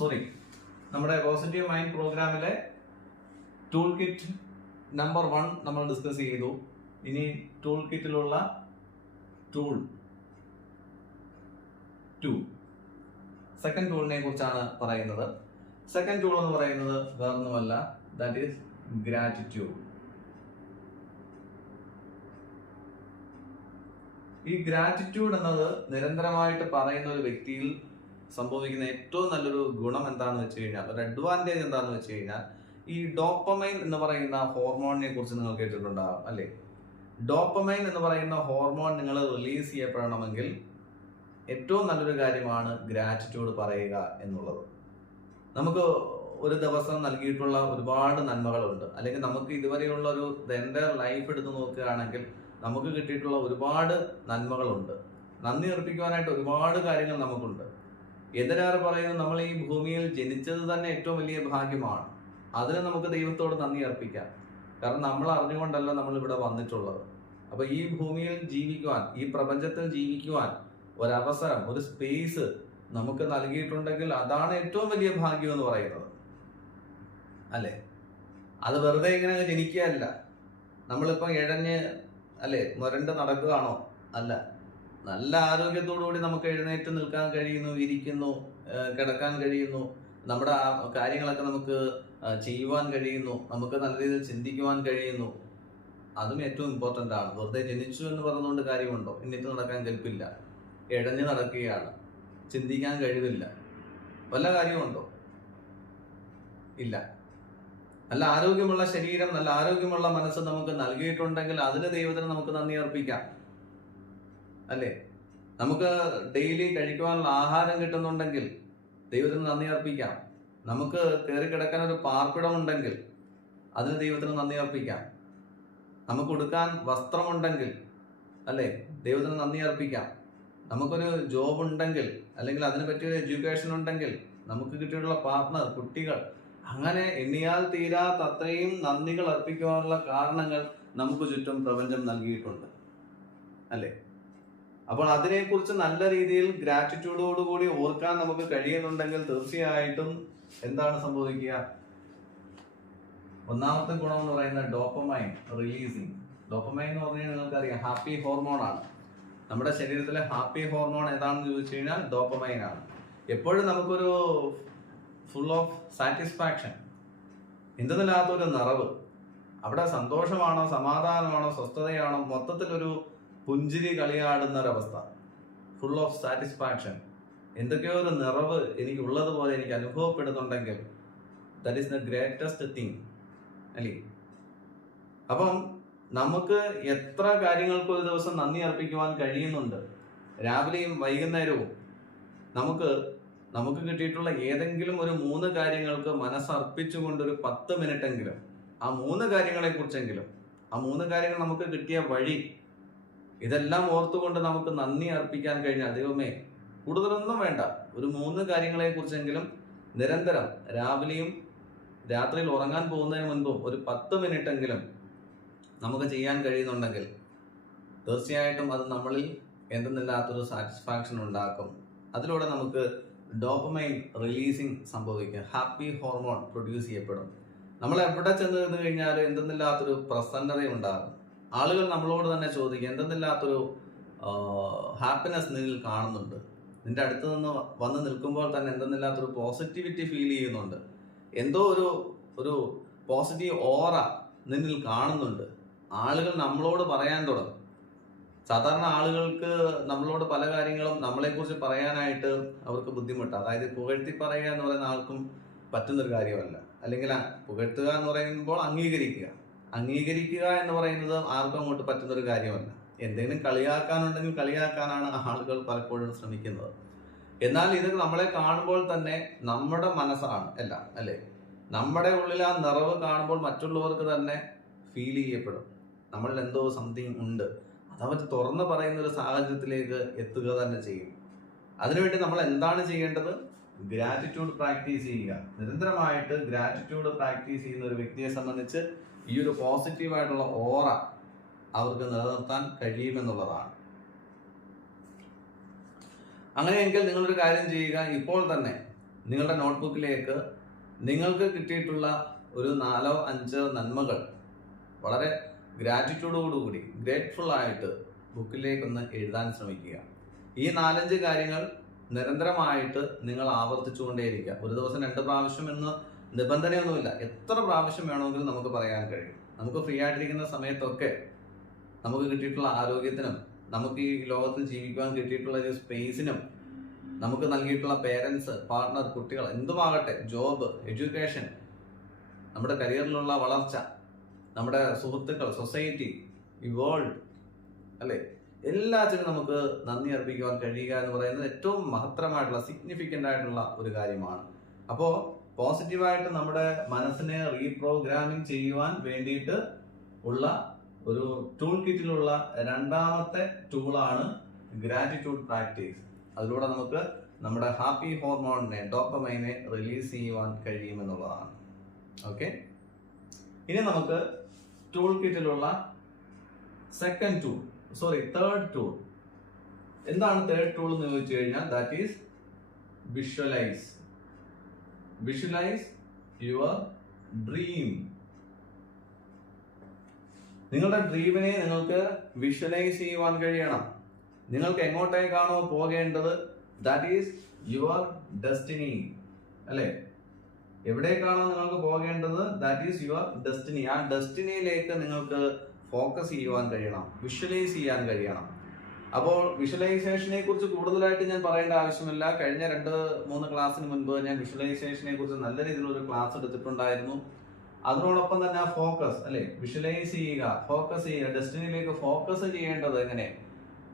സോറി നമ്മുടെ പോസിറ്റീവ് മൈൻഡ് പ്രോഗ്രാമിലെ ടൂൾ കിറ്റ് നമ്പർ വൺ നമ്മൾ ഡിസ്കസ് ചെയ്തു. ഇനി ടൂൾ കിറ്റിലുള്ള ടൂൾ ടു സെക്കൻഡ് ടൂളിനെ കുറിച്ചാണ് പറയുന്നത്. സെക്കൻഡ് ടൂൾ എന്ന് പറയുന്നത് വേറൊന്നുമല്ല ദാറ്റ് ഈസ് ഗ്രാറ്റിറ്റ്യൂഡ് ഈ ഗ്രാറ്റിറ്റ്യൂഡ് എന്നത് നിരന്തരമായിട്ട് പറയുന്ന ഒരു വ്യക്തിയിൽ സംഭവിക്കുന്ന ഏറ്റവും നല്ലൊരു ഗുണം എന്താണെന്ന് വെച്ച് കഴിഞ്ഞാൽ ഒരു അഡ്വാന്റേജ് എന്താണെന്ന് വെച്ച് കഴിഞ്ഞാൽ ഈ ഡോപ്പമൈൻ എന്ന് പറയുന്ന ഹോർമോണിനെ കുറിച്ച് നിങ്ങൾ കേട്ടിട്ടുണ്ടാകും അല്ലേ? ഡോപ്പമൈൻ എന്ന് പറയുന്ന ഹോർമോൺ നിങ്ങൾ റിലീസ് ചെയ്യപ്പെടണമെങ്കിൽ ഏറ്റവും നല്ലൊരു കാര്യമാണ് ഗ്രാറ്റിറ്റ്യൂഡ് പറയുക എന്നുള്ളത്. നമുക്ക് ഒരു ദിവസം നൽകിയിട്ടുള്ള ഒരുപാട് നന്മകളുണ്ട്. അല്ലെങ്കിൽ നമുക്ക് ഇതുവരെയുള്ള ഒരു എന്റെ ലൈഫ് എടുത്ത് നോക്കുകയാണെങ്കിൽ നമുക്ക് കിട്ടിയിട്ടുള്ള ഒരുപാട് നന്മകളുണ്ട്. നന്ദി അർപ്പിക്കുവാനായിട്ട് ഒരുപാട് കാര്യങ്ങൾ നമുക്കുണ്ട്. എന്തിനേറെ പറയുന്നു നമ്മൾ ഈ ഭൂമിയിൽ ജനിച്ചത് തന്നെ ഏറ്റവും വലിയ ഭാഗ്യമാണ്. അതിന് നമുക്ക് ദൈവത്തോട് നന്ദി അർപ്പിക്കാം. കാരണം നമ്മൾ അറിഞ്ഞുകൊണ്ടല്ല നമ്മൾ ഇവിടെ വന്നിട്ടുള്ളത്. അപ്പൊ ഈ ഭൂമിയിൽ ജീവിക്കുവാൻ ഈ പ്രപഞ്ചത്തിൽ ജീവിക്കുവാൻ ഒരവസരം ഒരു സ്പേസ് നമുക്ക് നൽകിയിട്ടുണ്ടെങ്കിൽ അതാണ് ഏറ്റവും വലിയ ഭാഗ്യം എന്ന് പറയുന്നത്. അല്ലേ? അത് വെറുതെ ഇങ്ങനെ ജനിക്കുകയല്ല. നമ്മളിപ്പോ ഇഴഞ്ഞ് അല്ലെ? മുരണ്ട് നടക്കുകയാണോ? അല്ല. നല്ല ആരോഗ്യത്തോടുകൂടി നമുക്ക് എഴുന്നേറ്റ് നിൽക്കാൻ കഴിയുന്നു ഇരിക്കുന്നു കിടക്കാൻ കഴിയുന്നു. നമ്മുടെ ആ കാര്യങ്ങളൊക്കെ നമുക്ക് ചെയ്യുവാൻ കഴിയുന്നു. നമുക്ക് നല്ല രീതിയിൽ ചിന്തിക്കുവാൻ കഴിയുന്നു. അതും ഏറ്റവും ഇമ്പോർട്ടന്റ് ആണ്. വെറുതെ ജനിച്ചു എന്ന് പറഞ്ഞുകൊണ്ട് കാര്യമുണ്ടോ? എന്നിട്ട് നടക്കാൻ കൽപ്പില്ല. ഇഴഞ്ഞു നടക്കുകയാണ്. ചിന്തിക്കാൻ കഴിവില്ല. വല്ല കാര്യമുണ്ടോ? ഇല്ല. നല്ല ആരോഗ്യമുള്ള ശരീരം നല്ല ആരോഗ്യമുള്ള മനസ്സ് നമുക്ക് നൽകിയിട്ടുണ്ടെങ്കിൽ അതിന് ദൈവത്തിന് നമുക്ക് നന്ദി അർപ്പിക്കാം. അല്ലേ? നമുക്ക് ഡെയിലി കഴിക്കുവാനുള്ള ആഹാരം കിട്ടുന്നുണ്ടെങ്കിൽ ദൈവത്തിന് നന്ദി അർപ്പിക്കാം. നമുക്ക് കയറി കിടക്കാൻ ഒരു പാർപ്പിടമുണ്ടെങ്കിൽ അതിന് ദൈവത്തിന് നന്ദി അർപ്പിക്കാം. നമുക്ക് കൊടുക്കാൻ വസ്ത്രമുണ്ടെങ്കിൽ അല്ലേ? ദൈവത്തിന് നന്ദി അർപ്പിക്കാം. നമുക്കൊരു ജോബ് ഉണ്ടെങ്കിൽ അല്ലെങ്കിൽ അതിനെ പറ്റിയൊരു എഡ്യൂക്കേഷൻ ഉണ്ടെങ്കിൽ നമുക്ക് കിട്ടിയിട്ടുള്ള പാർട്ട്ണർ കുട്ടികൾ അങ്ങനെ എണ്ണിയാൽ തീരാത്ത അത്രയും നന്ദികൾ അർപ്പിക്കുവാനുള്ള കാരണങ്ങൾ നമുക്ക് ചുറ്റും പ്രപഞ്ചം നൽകിയിട്ടുണ്ട്. അല്ലേ? അപ്പോൾ അതിനെക്കുറിച്ച് നല്ല രീതിയിൽ ഗ്രാറ്റിറ്റ്യൂഡോടുകൂടി ഓർക്കാൻ നമുക്ക് കഴിയുന്നുണ്ടെങ്കിൽ തീർച്ചയായിട്ടും എന്താണ് സംഭവിക്കുക? ഒന്നാമത്തെ ഗുണം എന്ന് പറയുന്നത് ഡോപ്പമൈൻ റിലീസിങ് ഡോപ്പമൈൻ എന്ന് പറഞ്ഞാൽ കഴിഞ്ഞാൽ നിങ്ങൾക്കറിയാം ഹാപ്പി ഹോർമോൺ ആണ്. നമ്മുടെ ശരീരത്തിലെ ഹാപ്പി ഹോർമോൺ ഏതാണെന്ന് ചോദിച്ചു കഴിഞ്ഞാൽ ഡോപ്പമൈൻ ആണ്. എപ്പോഴും നമുക്കൊരു ഫുൾ ഓഫ് സാറ്റിസ്ഫാക്ഷൻ എന്തെന്നില്ലാത്തൊരു നിറവ്. അവിടെ സന്തോഷമാണോ സമാധാനമാണോ സ്വസ്ഥതയാണോ മൊത്തത്തിലൊരു പുഞ്ചിരി കളിയാടുന്ന ഒരവസ്ഥ ഫുൾ ഓഫ് സാറ്റിസ്ഫാക്ഷൻ എന്തൊക്കെയോ ഒരു നിറവ് എനിക്ക് ഉള്ളതുപോലെ എനിക്ക് അനുഭവപ്പെടുന്നുണ്ടെങ്കിൽ that is the greatest thing അല്ലേ? അപ്പം നമുക്ക് എത്ര കാര്യങ്ങൾക്ക് ഒരു ദിവസം നന്ദി അർപ്പിക്കുവാൻ കഴിയുന്നുണ്ട്? രാവിലെയും വൈകുന്നേരവും നമുക്ക് നമുക്ക് കിട്ടിയിട്ടുള്ള ഏതെങ്കിലും ഒരു മൂന്ന് കാര്യങ്ങൾക്ക് മനസ്സർപ്പിച്ചുകൊണ്ട് ഒരു പത്ത് മിനിറ്റ് എങ്കിലും ആ മൂന്ന് കാര്യങ്ങളെ കുറിച്ചെങ്കിലും ആ മൂന്ന് കാര്യങ്ങൾ നമുക്ക് കിട്ടിയ വഴി ഇതെല്ലാം ഓർത്തുകൊണ്ട് നമുക്ക് നന്ദി അർപ്പിക്കാൻ കഴിഞ്ഞാൽ ദൈവമേ കൂടുതലൊന്നും വേണ്ട. ഒരു മൂന്ന് കാര്യങ്ങളെ കുറിച്ചെങ്കിലും നിരന്തരം രാവിലെയും രാത്രിയിൽ ഉറങ്ങാൻ പോകുന്നതിന് മുൻപും ഒരു പത്ത് മിനിറ്റ് എങ്കിലും നമുക്ക് ചെയ്യാൻ കഴിയുന്നുണ്ടെങ്കിൽ തീർച്ചയായിട്ടും അത് നമ്മളിൽ എന്തെന്നില്ലാത്തൊരു സാറ്റിസ്ഫാക്ഷൻ ഉണ്ടാക്കും. അതിലൂടെ നമുക്ക് ഡോപ്പമൈൻ റിലീസിങ് സംഭവിക്കും ഹാപ്പി ഹോർമോൺ പ്രൊഡ്യൂസ് ചെയ്യപ്പെടും. നമ്മൾ എവിടെ ചെന്ന് നിന്ന് കഴിഞ്ഞാൽ എന്തെന്നില്ലാത്തൊരു പ്രസന്നത ഉണ്ടാകും ആളുകൾ നമ്മളോട് തന്നെ ചോദിക്കും എന്തെന്നില്ലാത്തൊരു ഹാപ്പിനെസ് നിന്നിൽ കാണുന്നുണ്ട്. നിന്റെ അടുത്ത് നിന്ന് വന്ന് നിൽക്കുമ്പോൾ തന്നെ എന്തെന്നില്ലാത്തൊരു പോസിറ്റിവിറ്റി ഫീൽ ചെയ്യുന്നുണ്ട്. എന്തോ ഒരു ഒരു പോസിറ്റീവ് ഓറ നിന്നിൽ കാണുന്നുണ്ട്. ആളുകൾ നമ്മളോട് പറയാൻ തുടങ്ങും. സാധാരണ ആളുകൾക്ക് നമ്മളോട് പല കാര്യങ്ങളും നമ്മളെക്കുറിച്ച് പറയാനായിട്ട് അവർക്ക് ബുദ്ധിമുട്ടാണ് അതായത് പുകഴ്ത്തി പറയുക എന്ന് പറയുന്ന ആൾക്കും പറ്റുന്നൊരു കാര്യമല്ല. അല്ലെങ്കിൽ പുകഴ്ത്തുക എന്ന് പറയുമ്പോൾ അംഗീകരിക്കുക. അംഗീകരിക്കുക എന്ന് പറയുന്നത് ആർക്കും അങ്ങോട്ട് പറ്റുന്നൊരു കാര്യമല്ല. എന്തെങ്കിലും കളിയാക്കാനുണ്ടെങ്കിൽ കളിയാക്കാനാണ് ആളുകൾ പലപ്പോഴും ശ്രമിക്കുന്നത്. എന്നാൽ ഇത് നമ്മളെ കാണുമ്പോൾ തന്നെ നമ്മുടെ മനസ്സാണ് അല്ല അല്ലേ? നമ്മുടെ ഉള്ളിൽ ആ നിറവ് കാണുമ്പോൾ മറ്റുള്ളവർക്ക് തന്നെ ഫീൽ ചെയ്യപ്പെടും. നമ്മളിൽ എന്തോ സംതിങ് ഉണ്ട്. അതവർ തുറന്ന് പറയുന്ന ഒരു സാഹചര്യത്തിലേക്ക് എത്തുക തന്നെ ചെയ്യും. അതിനുവേണ്ടി നമ്മൾ എന്താണ് ചെയ്യേണ്ടത്? ഗ്രാറ്റിറ്റ്യൂഡ് പ്രാക്ടീസ് ചെയ്യുക. നിരന്തരമായിട്ട് ഗ്രാറ്റിറ്റ്യൂഡ് പ്രാക്ടീസ് ചെയ്യുന്ന ഒരു വ്യക്തിയെ സംബന്ധിച്ച് ഈ ഒരു പോസിറ്റീവായിട്ടുള്ള ഓറ അവർക്ക് നിലനിർത്താൻ കഴിയുമെന്നുള്ളതാണ്. അങ്ങനെയെങ്കിൽ നിങ്ങളൊരു കാര്യം ചെയ്യുക. ഇപ്പോൾ തന്നെ നിങ്ങളുടെ നോട്ട്ബുക്കിലേക്ക് നിങ്ങൾക്ക് കിട്ടിയിട്ടുള്ള ഒരു നാലോ അഞ്ചോ നന്മകൾ വളരെ ഗ്രാറ്റിറ്റ്യൂഡോടുകൂടി ഗ്രേറ്റ്ഫുൾ ആയിട്ട് ബുക്കിലേക്കൊന്ന് എഴുതാൻ ശ്രമിക്കുക. ഈ നാലഞ്ച് കാര്യങ്ങൾ നിരന്തരമായിട്ട് നിങ്ങൾ ആവർത്തിച്ചുകൊണ്ടേയിരിക്കുക. ഒരു ദിവസം രണ്ട് പ്രാവശ്യം എന്ന് നിബന്ധനയൊന്നുമില്ല. എത്ര പ്രാവശ്യം വേണമെങ്കിലും നമുക്ക് പറയാൻ കഴിയും. നമുക്ക് ഫ്രീ ആയിട്ടിരിക്കുന്ന സമയത്തൊക്കെ നമുക്ക് കിട്ടിയിട്ടുള്ള ആരോഗ്യത്തിനും നമുക്ക് ഈ ലോകത്ത് ജീവിക്കാൻ കിട്ടിയിട്ടുള്ള ഒരു സ്പേസിനും നമുക്ക് നൽകിയിട്ടുള്ള പേരൻസ് പാർട്ട്ണർ കുട്ടികൾ എന്തുമാകട്ടെ ജോബ് എഡ്യൂക്കേഷൻ നമ്മുടെ കരിയറിലുള്ള വളർച്ച നമ്മുടെ സുഹൃത്തുക്കൾ സൊസൈറ്റി ഈ വേൾഡ് അല്ലേ? എല്ലാത്തിനും നമുക്ക് നന്ദി അർപ്പിക്കുവാൻ കഴിയുക എന്ന് പറയുന്നത് ഏറ്റവും മഹത്തരമായിട്ടുള്ള സിഗ്നിഫിക്കന്റ് ആയിട്ടുള്ള ഒരു കാര്യമാണ്. അപ്പോൾ പോസിറ്റീവായിട്ട് നമ്മുടെ മനസ്സിനെ റീപ്രോഗ്രാമിംഗ് ചെയ്യുവാൻ വേണ്ടിയിട്ട് ഉള്ള ഒരു ടൂൾ കിറ്റിലുള്ള രണ്ടാമത്തെ ടൂളാണ് ഗ്രാറ്റിറ്റ്യൂഡ് പ്രാക്ടീസ് അതിലൂടെ നമുക്ക് നമ്മുടെ ഹാപ്പി ഹോർമോണിനെ ഡോപ്പമൈനെ റിലീസ് ചെയ്യുവാൻ കഴിയുമെന്നുള്ളതാണ്. ഓക്കെ ഇനി നമുക്ക് tool കിറ്റിലുള്ള second tool sorry third tool എന്താണ് തേർഡ് ടൂൾ എന്ന് ചോദിച്ചു കഴിഞ്ഞാൽ that is visualize visualize your dream നിങ്ങളുടെ ഡ്രീമിനെ നിങ്ങൾക്ക് വിഷ്വലൈസ് ചെയ്യുവാൻ കഴിയണം. നിങ്ങൾക്ക് എങ്ങോട്ടേക്കാണോ പോകേണ്ടത്? ദാറ്റ് ഈസ് യുവർ ഡെസ്റ്റിനി അല്ലേ? എവിടേക്കാണോ നിങ്ങൾക്ക് പോകേണ്ടത്? ദാറ്റ് ഈസ് യുവർ ഡെസ്റ്റിനി ആ ഡെസ്റ്റിനിയിലേക്ക് നിങ്ങൾക്ക് ഫോക്കസ് ചെയ്യുവാൻ കഴിയണം. വിഷ്വലൈസ് ചെയ്യാൻ കഴിയണം. അപ്പോൾ വിഷ്വലൈസേഷനെ കുറിച്ച് കൂടുതലായിട്ട് ഞാൻ പറയേണ്ട ആവശ്യമില്ല. കഴിഞ്ഞ രണ്ട് മൂന്ന് ക്ലാസ്സിന് മുൻപ് ഞാൻ വിഷ്വലൈസേഷനെ കുറിച്ച് നല്ല രീതിയിലൊരു ക്ലാസ് എടുത്തിട്ടുണ്ടായിരുന്നു. അതിനോടൊപ്പം തന്നെ ആ ഫോക്കസ് അല്ലെ? വിഷ്വലൈസ് ചെയ്യുക. ഫോക്കസ് ചെയ്യുക. ഡെസ്റ്റിനിയിലേക്ക് ഫോക്കസ് ചെയ്യേണ്ടത് എങ്ങനെ?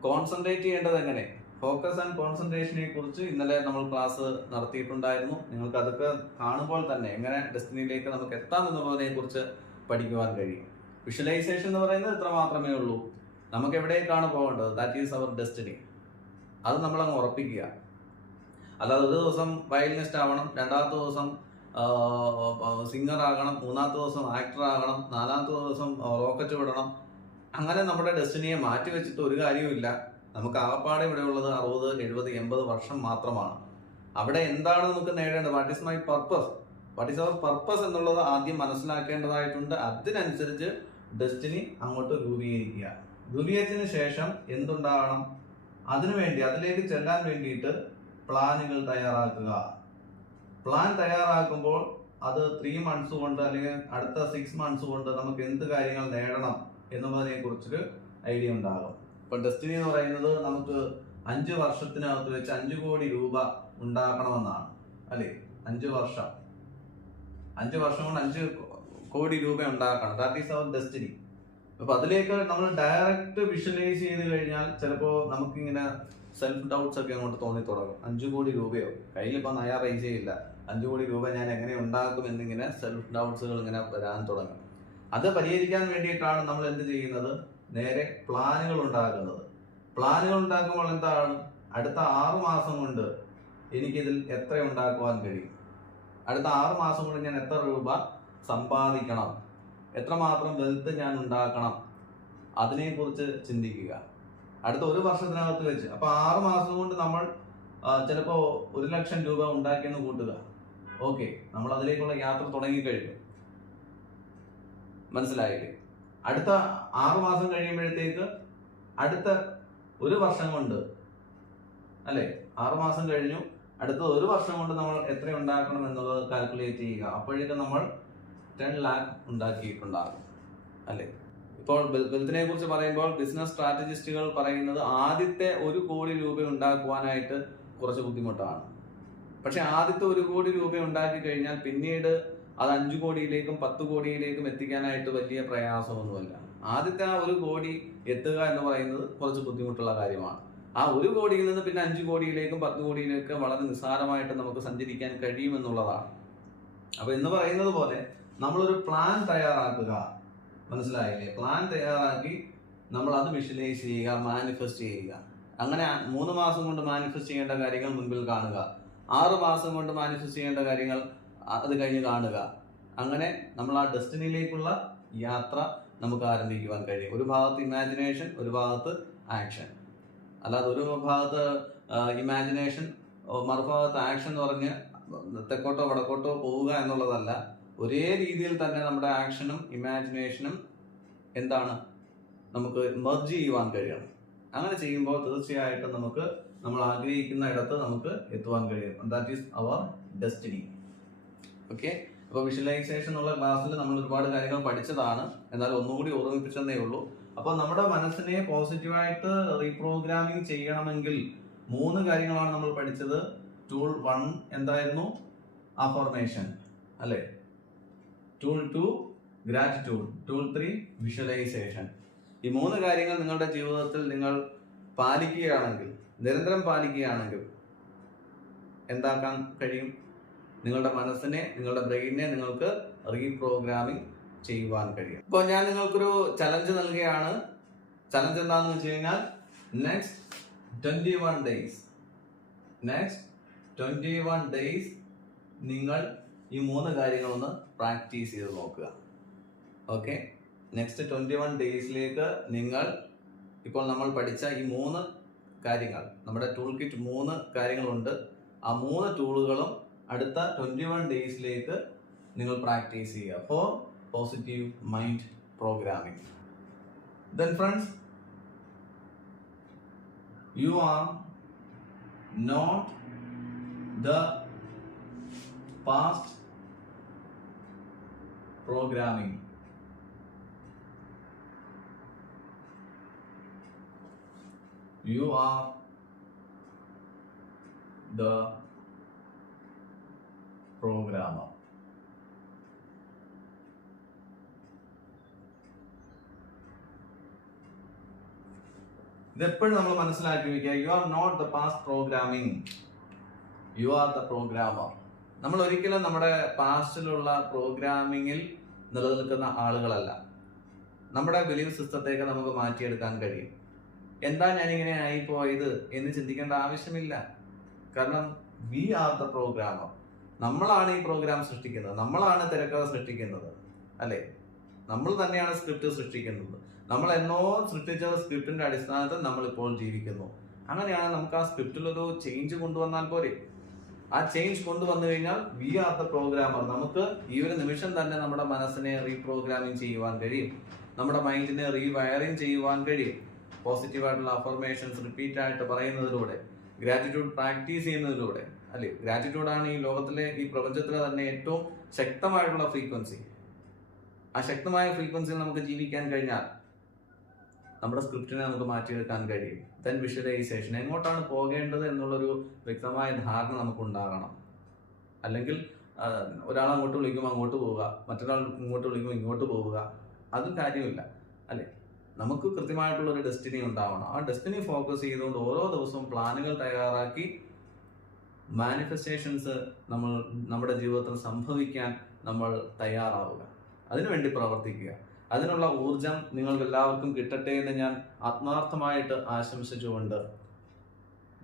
കോൺസെൻട്രേറ്റ് ചെയ്യേണ്ടത് എങ്ങനെ? ഫോക്കസ് ആൻഡ് കോൺസെൻട്രേഷനെ കുറിച്ച് ഇന്നലെ നമ്മൾ ക്ലാസ് നടത്തിയിട്ടുണ്ടായിരുന്നു. നിങ്ങൾക്ക് അതൊക്കെ കാണുമ്പോൾ തന്നെ എങ്ങനെ ഡെസ്റ്റിനിയിലേക്ക് നമുക്ക് എത്താം എന്നുള്ളതിനെ കുറിച്ച് പഠിക്കുവാൻ കഴിയും. വിഷ്വലൈസേഷൻ എന്ന് പറയുന്നത് ഇത്ര മാത്രമേ ഉള്ളൂ. നമുക്ക് എവിടേക്കാണ് പോകേണ്ടത്? ദാറ്റ് ഈസ് അവർ ഡെസ്റ്റിനി അത് നമ്മൾ അങ്ങ് ഉറപ്പിക്കുക. അല്ലാതെ ഒരു ദിവസം വയലിനിസ്റ്റ് ആവണം രണ്ടാമത്തെ ദിവസം സിംഗർ ആകണം മൂന്നാമത്തെ ദിവസം ആക്ടർ ആകണം നാലാമത്തെ ദിവസം റോക്കറ്റ് വിടണം അങ്ങനെ നമ്മുടെ ഡെസ്റ്റിനിയെ മാറ്റി വെച്ചിട്ട് ഒരു കാര്യവുമില്ല. നമുക്ക് ആകപ്പാടെ ഇവിടെ ഉള്ളത് അറുപത് എഴുപത് എൺപത് വർഷം മാത്രമാണ്. അവിടെ എന്താണ് നമുക്ക് നേടേണ്ടത്? What is my purpose what is our purpose എന്നുള്ളത് ആദ്യം മനസ്സിലാക്കേണ്ടതായിട്ടുണ്ട്. അതിനനുസരിച്ച് ഡെസ്റ്റിനി അങ്ങോട്ട് രൂപീകരിക്കുക. രൂപീകരിച്ചതിന് ശേഷം എന്തുണ്ടാകണം അതിനുവേണ്ടി അതിലേക്ക് ചെല്ലാൻ വേണ്ടിയിട്ട് പ്ലാനുകൾ തയ്യാറാക്കുക. പ്ലാൻ തയ്യാറാക്കുമ്പോൾ അത് ത്രീ മന്ത്സ് കൊണ്ട് അല്ലെങ്കിൽ അടുത്ത സിക്സ് മന്ത്സ് കൊണ്ട് നമുക്ക് എന്ത് കാര്യങ്ങൾ നേടണം എന്നുള്ളതിനെ കുറിച്ചൊരു ഐഡിയ ഉണ്ടാകും. ഇപ്പൊ ഡെസ്റ്റിനി എന്ന് പറയുന്നത് നമുക്ക് അഞ്ച് വർഷത്തിനകത്ത് വെച്ച് അഞ്ചു കോടി രൂപ ഉണ്ടാക്കണമെന്നാണ്. അല്ലേ? അഞ്ച് വർഷം. അഞ്ച് വർഷം കൊണ്ട് അഞ്ച് കോടി രൂപ ഉണ്ടാക്കണം. ദാറ്റ് ഈസ് അവർ ഡെസ്റ്റിനി അപ്പൊ അതിലേക്ക് നമ്മൾ ഡയറക്റ്റ് വിഷ്വലൈസ് ചെയ്ത് കഴിഞ്ഞാൽ ചിലപ്പോ നമുക്കിങ്ങനെ സെൽഫ് ഡൗട്ട്സ് ഒക്കെ അങ്ങോട്ട് തോന്നി തുടങ്ങും. അഞ്ചു കോടി രൂപയോ? കയ്യിലിപ്പോൾ നയാ റേഞ്ച് ഇല്ല. അഞ്ചു കോടി രൂപ ഞാൻ എങ്ങനെ ഉണ്ടാക്കും എന്നിങ്ങനെ സെൽഫ് ഡൗട്ട്സുകൾ ഇങ്ങനെ വരാൻ തുടങ്ങും. അത് പരിഹരിക്കാൻ വേണ്ടിയിട്ടാണ് നമ്മൾ എന്ത് ചെയ്യുന്നത്? നേരെ പ്ലാനുകൾ ഉണ്ടാക്കുന്നത്. പ്ലാനുകൾ ഉണ്ടാക്കുമ്പോൾ എന്താണ്? അടുത്ത ആറ് മാസം കൊണ്ട് എനിക്കിതിൽ എത്ര ഉണ്ടാക്കുവാൻ കഴിയും? അടുത്ത ആറ് മാസം കൊണ്ട് ഞാൻ എത്ര രൂപ സമ്പാദിക്കണം? എത്രമാത്രം വെൽത്ത് ഞാൻ ഉണ്ടാക്കണം? അതിനെക്കുറിച്ച് ചിന്തിക്കുക. അടുത്ത ഒരു വർഷത്തിനകത്ത് വെച്ച്. അപ്പോൾ ആറ് മാസം കൊണ്ട് നമ്മൾ ചിലപ്പോൾ ചിലപ്പോ ഒരു ലക്ഷം രൂപ ഉണ്ടാക്കിയെന്ന് കൂട്ടുക. ഓക്കെ. നമ്മൾ അതിലേക്കുള്ള യാത്ര തുടങ്ങിക്കഴിഞ്ഞു. മനസ്സിലായില്ലേ? അടുത്ത ആറു മാസം കഴിയുമ്പോഴത്തേക്ക് അടുത്ത ഒരു വർഷം കൊണ്ട് അല്ലെ? ആറു മാസം കഴിഞ്ഞു അടുത്ത ഒരു വർഷം കൊണ്ട് നമ്മൾ എത്ര ഉണ്ടാക്കണം എന്നുള്ളത് കാൽക്കുലേറ്റ് ചെയ്യുക. അപ്പോഴേക്കും നമ്മൾ ടെൻ ലാക്ക് ഉണ്ടാക്കിയിട്ടുണ്ടാകും അല്ലെ? ഇപ്പോൾ വെൽത്തിനെ കുറിച്ച് പറയുമ്പോൾ ബിസിനസ് സ്ട്രാറ്റജിസ്റ്റുകൾ പറയുന്നത് ആദ്യത്തെ ഒരു കോടി രൂപ ഉണ്ടാക്കുവാനായിട്ട് കുറച്ച് ബുദ്ധിമുട്ടാണ്. പക്ഷെ ആദ്യത്തെ ഒരു കോടി രൂപ ഉണ്ടാക്കി കഴിഞ്ഞാൽ പിന്നീട് അത് അഞ്ചു കോടിയിലേക്കും പത്ത് കോടിയിലേക്കും എത്തിക്കാനായിട്ട് വലിയ പ്രയാസമൊന്നുമല്ല. ആദ്യത്തെ ആ ഒരു കോടി എത്തുക എന്ന് പറയുന്നത് കുറച്ച് ബുദ്ധിമുട്ടുള്ള കാര്യമാണ്. ആ ഒരു കോടിയിൽ നിന്ന് പിന്നെ അഞ്ചു കോടിയിലേക്കും പത്ത് കോടിയിലേക്കും വളരെ നിസ്സാരമായിട്ട് നമുക്ക് സഞ്ചരിക്കാൻ കഴിയുമെന്നുള്ളതാണ്. അപ്പൊ എന്ന് പറയുന്നത് പോലെ നമ്മളൊരു പ്ലാൻ തയ്യാറാക്കുക. മനസ്സിലായില്ലേ? പ്ലാൻ തയ്യാറാക്കി നമ്മൾ അത് വിഷ്വലൈസ് ചെയ്യുക മാനിഫെസ്റ്റ് ചെയ്യുക. അങ്ങനെ മൂന്ന് മാസം കൊണ്ട് മാനിഫെസ്റ്റ് ചെയ്യേണ്ട കാര്യങ്ങൾ മുൻപിൽ കാണുക. ആറ് മാസം കൊണ്ട് മാനിഫെസ്റ്റ് ചെയ്യേണ്ട കാര്യങ്ങൾ അത് കഴിഞ്ഞ് കാണുക. അങ്ങനെ നമ്മൾ ആ ഡെസ്റ്റിനിയിലേക്കുള്ള യാത്ര നമുക്ക് ആരംഭിക്കുവാൻ കഴിയും. ഒരു ഭാഗത്ത് ഇമാജിനേഷൻ ഒരു ഭാഗത്ത് ആക്ഷൻ അല്ലാതെ ഒരു ഭാഗത്ത് ഇമാജിനേഷൻ മറുഭാഗത്ത് ആക്ഷൻ എന്ന് പറഞ്ഞ് തെക്കോട്ടോ വടക്കോട്ടോ പോവുക എന്നുള്ളതല്ല. ഒരേ രീതിയിൽ തന്നെ നമ്മുടെ ആക്ഷനും ഇമാജിനേഷനും എന്താണ്? നമുക്ക് മെർജ് ചെയ്യുവാൻ കഴിയണം. അങ്ങനെ ചെയ്യുമ്പോൾ തീർച്ചയായിട്ടും നമുക്ക് നമ്മൾ ആഗ്രഹിക്കുന്ന ഇടത്ത് നമുക്ക് എത്തുവാൻ കഴിയും. That is our destiny okay അപ്പോൾ വിഷ്വലൈസേഷൻ എന്നുള്ള ക്ലാസ്സിൽ നമ്മൾ ഒരുപാട് കാര്യങ്ങൾ പഠിച്ചതാണ്. എന്നാൽ ഒന്നുകൂടി ഓർമ്മിപ്പിച്ചെന്നേ ഉള്ളൂ. അപ്പോൾ നമ്മുടെ മനസ്സിനെ പോസിറ്റീവായിട്ട് റീപ്രോഗ്രാമിംഗ് ചെയ്യണമെങ്കിൽ മൂന്ന് കാര്യങ്ങളാണ് നമ്മൾ പഠിച്ചത്. ടൂൾ വൺ എന്തായിരുന്നു? അഫോർമേഷൻ അല്ലേ? Tool two gratitude tool three visualization ഈ മൂന്ന് കാര്യങ്ങൾ നിങ്ങളുടെ ജീവിതത്തിൽ നിങ്ങൾ പാലിക്കുകയാണെങ്കിൽ നിരന്തരം പാലിക്കുകയാണെങ്കിൽ എന്താക്കാൻ കഴിയും? നിങ്ങളുടെ മനസ്സിനെ നിങ്ങളുടെ ബ്രെയിനെ നിങ്ങൾക്ക് റീപ്രോഗ്രാമിംഗ് ചെയ്യുവാൻ കഴിയും. ഇപ്പോൾ ഞാൻ നിങ്ങൾക്കൊരു ചലഞ്ച് നൽകുകയാണ്. ചലഞ്ച് എന്താണെന്ന് വെച്ച് കഴിഞ്ഞാൽ next twenty one days next twenty one days നിങ്ങൾ ഈ മൂന്ന് കാര്യങ്ങളൊന്ന് പ്രാക്ടീസ് ചെയ്ത് നോക്കുക. ഓക്കെ നെക്സ്റ്റ് ട്വന്റി വൺ ഡേയ്സിലേക്ക് നിങ്ങൾ ഇപ്പോൾ നമ്മൾ പഠിച്ച ഈ മൂന്ന് കാര്യങ്ങൾ നമ്മുടെ ടൂൾ കിറ്റ് മൂന്ന് കാര്യങ്ങളുണ്ട്. ആ മൂന്ന് ടൂളുകളും അടുത്ത ട്വന്റി വൺ ഡേയ്സിലേക്ക് നിങ്ങൾ പ്രാക്ടീസ് ചെയ്യുക. For positive mind programming then friends you are not the past programming you are the programmer ഇതെപ്പോഴും നമ്മൾ മനസ്സിലാക്കി വെക്കുക you are not the past programming you are the programmer നമ്മൾ ഒരിക്കലും നമ്മുടെ പാസ്റ്റിലുള്ള പ്രോഗ്രാമിങ്ങിൽ നിലനിൽക്കുന്ന ആളുകളല്ല. നമ്മുടെ ബിലീഫ് സിസ്റ്റത്തേക്ക് നമുക്ക് മാറ്റിയെടുക്കാൻ കഴിയും. എന്താ ഞാനിങ്ങനെ ആയിപ്പോയത് എന്ന് ചിന്തിക്കേണ്ട ആവശ്യമില്ല. കാരണം വി ആർ ദ പ്രോഗ്രാമർ നമ്മളാണ് ഈ പ്രോഗ്രാം സൃഷ്ടിക്കുന്നത്. നമ്മളാണ് തിരക്കഥ സൃഷ്ടിക്കുന്നത്. അല്ലേ? നമ്മൾ തന്നെയാണ് സ്ക്രിപ്റ്റ് സൃഷ്ടിക്കുന്നത്. നമ്മൾ എന്നോ സൃഷ്ടിച്ച സ്ക്രിപ്റ്റിന്റെ അടിസ്ഥാനത്തിൽ നമ്മൾ ഇപ്പോൾ ജീവിക്കുന്നു. അങ്ങനെയാണ് നമുക്ക് ആ സ്ക്രിപ്റ്റിൽ ഒരു ചേഞ്ച് കൊണ്ടുവന്നാൽ പോരെ. ആ ചേഞ്ച് കൊണ്ടുവന്നു കഴിഞ്ഞാൽ വി ആർ ദ പ്രോഗ്രാമർ നമുക്ക് ഈ ഒരു നിമിഷം തന്നെ നമ്മുടെ മനസ്സിനെ റീപ്രോഗ്രാമിംഗ് ചെയ്യുവാൻ കഴിയും. നമ്മുടെ മൈൻഡിനെ റീവയറിംഗ് ചെയ്യുവാൻ കഴിയും. പോസിറ്റീവ് ആയിട്ടുള്ള അഫർമേഷൻസ് റിപ്പീറ്റ് ആയിട്ട് പറയുന്നതിലൂടെ. ഗ്രാറ്റിറ്റ്യൂഡ് പ്രാക്ടീസ് ചെയ്യുന്നതിലൂടെ അല്ലേ? ആണ് ഈ ലോകത്തിലെ ഈ പ്രപഞ്ചത്തിലെ തന്നെ ഏറ്റവും ശക്തമായിട്ടുള്ള ഫ്രീക്വൻസി ആ ശക്തമായ ഫ്രീക്വൻസിയിൽ നമുക്ക് ജീവിക്കാൻ കഴിഞ്ഞാൽ നമ്മുടെ സ്ക്രിപ്റ്റിനെ നമുക്ക് മാറ്റിയെടുക്കാൻ കഴിയും. ദെൻ വിഷ്വലൈസേഷൻ എങ്ങോട്ടാണ് പോകേണ്ടത് എന്നുള്ളൊരു വ്യക്തമായ ധാരണ നമുക്ക് ഉണ്ടാകണം. അല്ലെങ്കിൽ ഒരാൾ അങ്ങോട്ട് വിളിക്കുമ്പോൾ അങ്ങോട്ട് പോവുക മറ്റൊരാൾ ഇങ്ങോട്ട് വിളിക്കുമ്പോൾ ഇങ്ങോട്ട് പോവുക അതും കാര്യമില്ല അല്ലെ? നമുക്ക് കൃത്യമായിട്ടുള്ള ഒരു ഡെസ്റ്റിനി ഉണ്ടാവണം. ആ ഡെസ്റ്റിനി ഫോക്കസ് ചെയ്തുകൊണ്ട് ഓരോ ദിവസവും പ്ലാനുകൾ തയ്യാറാക്കി മാനിഫെസ്റ്റേഷൻസ് നമ്മൾ നമ്മുടെ ജീവിതത്തിൽ സംഭവിക്കാൻ നമ്മൾ തയ്യാറാവുക. അതിനുവേണ്ടി പ്രവർത്തിക്കുക. അതിനുള്ള ഊർജം നിങ്ങൾക്ക് എല്ലാവർക്കും കിട്ടട്ടെ എന്ന് ഞാൻ ആത്മാർത്ഥമായിട്ട് ആശംസിച്ചുകൊണ്ട്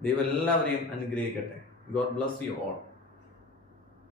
ദൈവം എല്ലാവരെയും അനുഗ്രഹിക്കട്ടെ. God bless you all